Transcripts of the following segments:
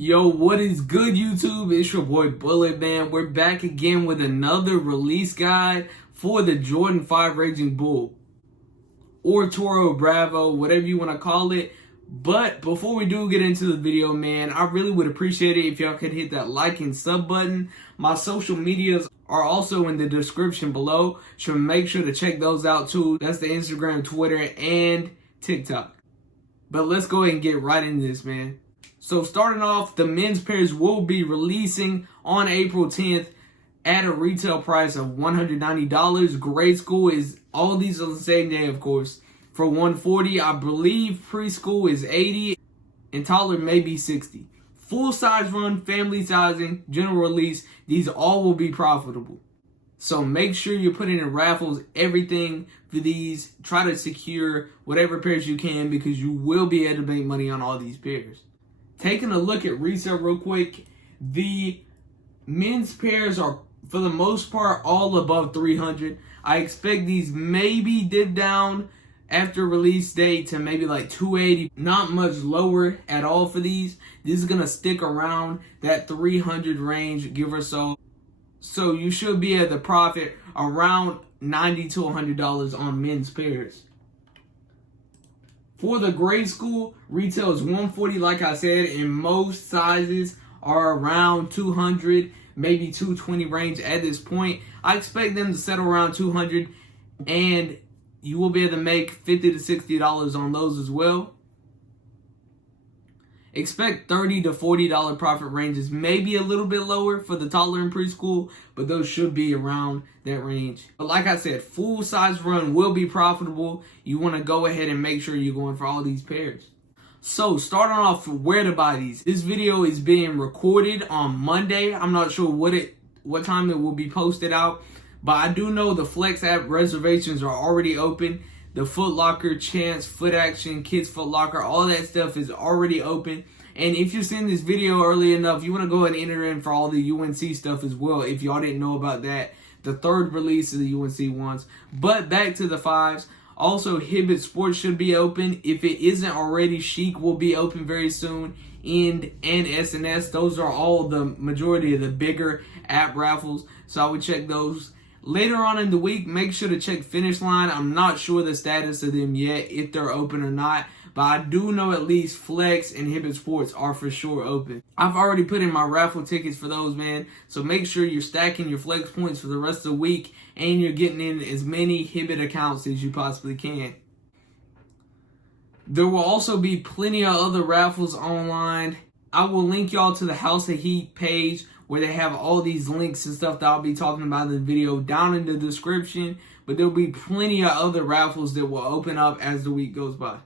Yo, what is good, YouTube? It's your boy Bullet, man. We're back again with another release guide for the Jordan 5 Raging Bull or Toro Bravo, whatever you want to call it. But before we do get into the video, man, I really would appreciate it if y'all could hit that like and sub button. My social medias are also in the description below, so make sure to check those out too. That's the Instagram, Twitter, and TikTok. But let's go ahead and get right into this, man. So starting off, the men's pairs will be releasing on April 10th at a retail price of $190. Grade school is, all these on the same day, of course, for $140. I believe preschool is $80 and toddler may be $60. Full size run, family sizing, general release, these all will be profitable. So make sure you're putting in raffles, everything for these. Try to secure whatever pairs you can because you will be able to make money on all these pairs. Taking a look at resale real quick, the men's pairs are, for the most part, all above $300. I expect these maybe dip down after release date to maybe like $280. Not much lower at all for these. This is going to stick around that $300 range, give or so. So you should be able to profit around $90 to $100 on men's pairs. For the grade school, retail is $140, like I said, and most sizes are around $200, maybe $220 range at this point. I expect them to settle around $200, and you will be able to make $50 to $60 on those as well. Expect $30 to $40 profit ranges, maybe a little bit lower for the toddler and preschool, but those should be around that range. But like I said, full size run will be profitable. You want to go ahead and make sure you're going for all these pairs. So starting off where to buy these. This video is being recorded on Monday. I'm not sure what time it will be posted out, but I do know the Flex app reservations are already open. The Foot Locker, Chance, Foot Action, Kids Foot Locker, all that stuff is already open. And if you've seen this video early enough, you want to go ahead and enter in for all the UNC stuff as well, if y'all didn't know about that. The third release of the UNC ones. But back to the fives. Also, Hibbett Sports should be open. If it isn't already, Chic will be open very soon. And SNS. Those are all the majority of the bigger app raffles. So I would check those. Later on in the week, make sure to check Finish Line. I'm not sure the status of them yet, if they're open or not. But I do know at least Flex and Hibbett Sports are for sure open. I've already put in my raffle tickets for those, man. So make sure you're stacking your Flex points for the rest of the week. And you're getting in as many Hibbett accounts as you possibly can. There will also be plenty of other raffles online. I will link y'all to the House of Heat page, where they have all these links and stuff that I'll be talking about in the video down in the description. But there'll be plenty of other raffles that will open up as the week goes by.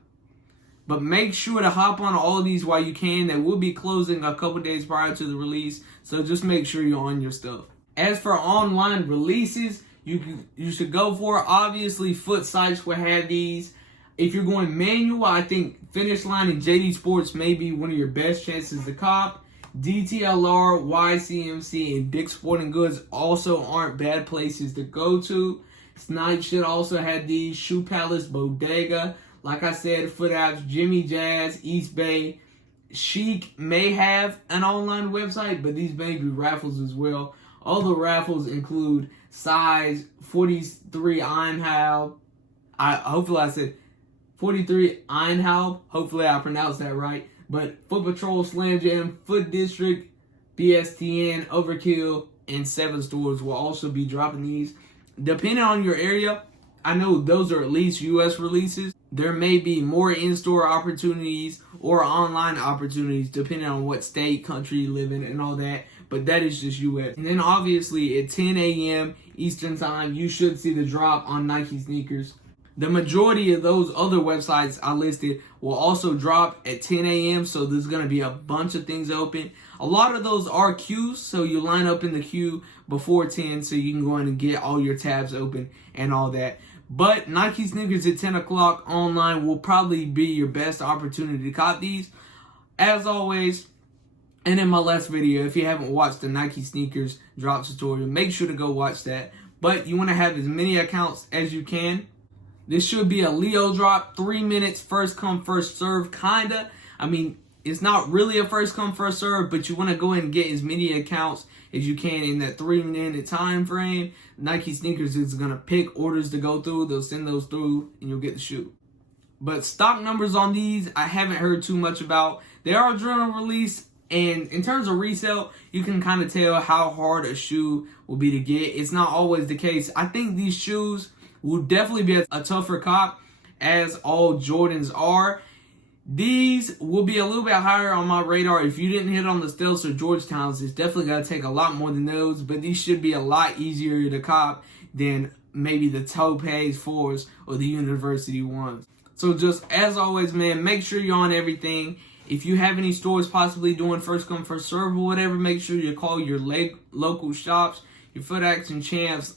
But make sure to hop on all of these while you can. They will be closing a couple days prior to the release, so just make sure you're on your stuff. As for online releases, you should go for, obviously, Foot Sites will have these. If you're going manual, I think Finish Line and JD Sports may be one of your best chances to cop. DTLR, YCMC, and Dick's Sporting Goods also aren't bad places to go to. Snipe should also have these. Shoe Palace, Bodega. Like I said, Foot Apps, Jimmy Jazz, East Bay. Chic may have an online website, but these may be raffles as well. All the raffles include size 43 Einhalb. Hopefully I said 43 Einhalb. Hopefully I pronounced that right. But Foot Patrol, Slam Jam, Foot District, BSTN, Overkill, and 7 stores will also be dropping these. Depending on your area, I know those are at least US releases. There may be more in-store opportunities or online opportunities depending on what state, country you live in and all that. But that is just US. And then obviously at 10 a.m. Eastern Time, you should see the drop on Nike sneakers. The majority of those other websites I listed will also drop at 10 a.m. So there's going to be a bunch of things open. A lot of those are queues. So you line up in the queue before 10 so you can go in and get all your tabs open and all that. But Nike sneakers at 10 o'clock online will probably be your best opportunity to cop these. As always, and in my last video, if you haven't watched the Nike sneakers drop tutorial, make sure to go watch that. But you want to have as many accounts as you can. This should be a Leo drop, 3 minutes, first come, first serve, kinda. I mean, It's not really a first come first serve, but you want to go ahead and get as many accounts as you can in that 3-minute time frame. Nike Sneakers is going to pick orders to go through. They'll send those through and you'll get the shoe. But stock numbers on these, I haven't heard too much about. They are journal release, and in terms of resale, you can kind of tell how hard a shoe will be to get. It's not always the case. I think these shoes will definitely be a tougher cop, as all Jordans are. These will be a little bit higher on my radar. If you didn't hit on the Stealths or Georgetowns, it's definitely going to take a lot more than those, but these should be a lot easier to cop than maybe the Topaz 4s or the University ones. So just as always, man, make sure you're on everything. If you have any stores possibly doing first come first serve or whatever, make sure you call your local shops, your Foot Action Champs.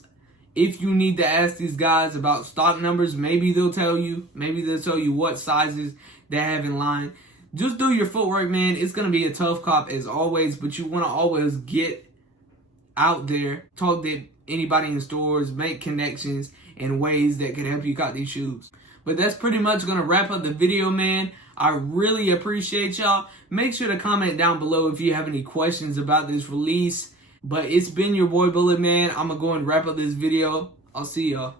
If you need to ask these guys about stock numbers, maybe they'll tell you. Maybe they'll tell you what sizes they have in line. Just do your footwork, man. It's going to be a tough cop as always, but you want to always get out there, talk to anybody in stores, make connections in ways that can help you cop these shoes. But that's pretty much going to wrap up the video, man. I really appreciate y'all. Make sure to comment down below if you have any questions about this release. But it's been your boy Bullet, man. I'm going to go and wrap up this video. I'll see y'all.